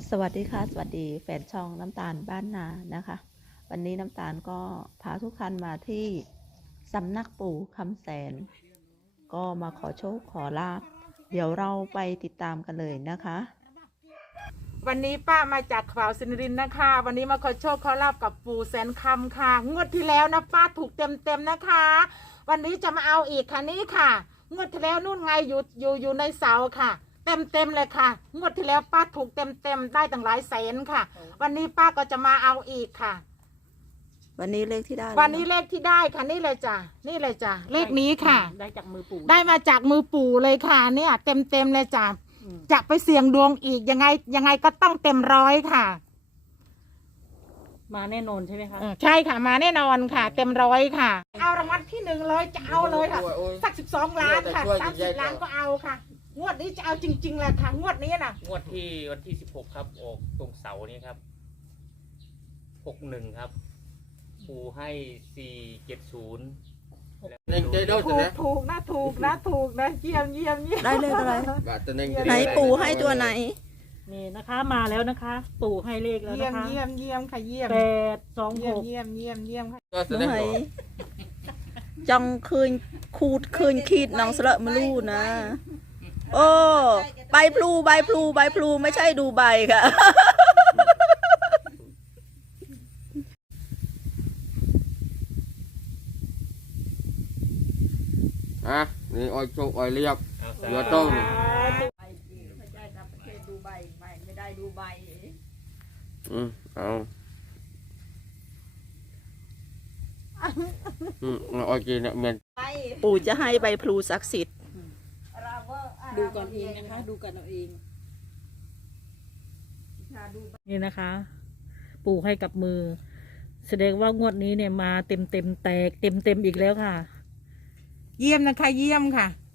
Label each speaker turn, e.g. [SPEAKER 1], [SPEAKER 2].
[SPEAKER 1] สวัสดีค่ะสวัสดีแฟนช่องน้ำตาลบ้านนานะคะวันนี้น้ำตาลก็พาทุกท่านมาที่สำนักปู่คำแสนก็มาขอโชคขอลาภเดี๋ยวเราไปติดตามกันเลยนะคะ
[SPEAKER 2] วันนี้ป้ามาจากขวาวสินรินทร์นะคะวันนี้มาขอโชคขอลาบกับปู่แสนคำค่ะงวดที่แล้วนะป้าถูกเต็มนะคะ วันนี้จะมาเอาอีกค่ะนี่ค่ะงวดที่แล้วนู่นไงอยู่ในเสาค่ะเต็มเลยค่ะงวดที่แล้วป้าถูกเต็มได้ตั้งหลายแสนค่ะวันนี้ป้าก็จะมาเอาอีกค่ะ
[SPEAKER 1] วันนี้เลขที่ได้
[SPEAKER 2] วันนี้เลขที่ได้ค่ะนี่เลยจ้ะนี่เลยจ้ะเลขนี้ค่ะ
[SPEAKER 3] ได้จากมือปู่
[SPEAKER 2] ได้มาจากมือปู่เลยค่ะเนี่ยเต็มเลยจ้ะจะไปเสี่ยงดวงอีกยังไงก็ต้องเต็มร้อยค่ะ
[SPEAKER 3] มาแน่นอนใช่ไหมคะ
[SPEAKER 2] ใช่ค่ะมาแน่นอนค่ะเต็มร้อยค่ะเอารางวัลที่1เลยจะเอาเลยค่ะสัก12 ล้านค่ะ30 ล้านก็เอาค่ะงวดนี้จะเอาจริงๆแหละค่ะงวดนี้นะ
[SPEAKER 4] งวดที่วันที่16ครับออกตรงเสาร์นี้ครับ61ครับปูให้470
[SPEAKER 2] ถูกนะเยี่ยม
[SPEAKER 1] ได้เลขอะไรไหนปู่ให้ตัวไหน
[SPEAKER 3] นี่นะคะมาแล้วนะคะ ปู่ให้เลขแล้วนะคะ
[SPEAKER 2] เยี่ยมค่ะเยี่ยม
[SPEAKER 3] 826
[SPEAKER 2] เยี่ยมค่ะ
[SPEAKER 1] ไหนจังคืนขีดน้องสละมาลู่นะโอ้ใบพลูไม่ใช่ดูใบค่ะ
[SPEAKER 5] นี่อ้อยโชคอ้อยเรียบเรือต้ม
[SPEAKER 1] ไม่ใช่กับประเทศดูใบไม่ได้ดูใบ
[SPEAKER 5] เอาอ้อยกินเนี่ยเมียน
[SPEAKER 1] ปู่จะให้ใบพลูศักดิ์สิทธิ์
[SPEAKER 3] ดูก่อนเองนะคะดูกันเอาเองนี่นะคะ ปู่ให้กับมือแสดงว่างวดนี้เนี่ยมาเต็มแตกเต็มอีกแล้วค่ะ
[SPEAKER 2] เยี่ยมนะคะเยี่ยมค่ะ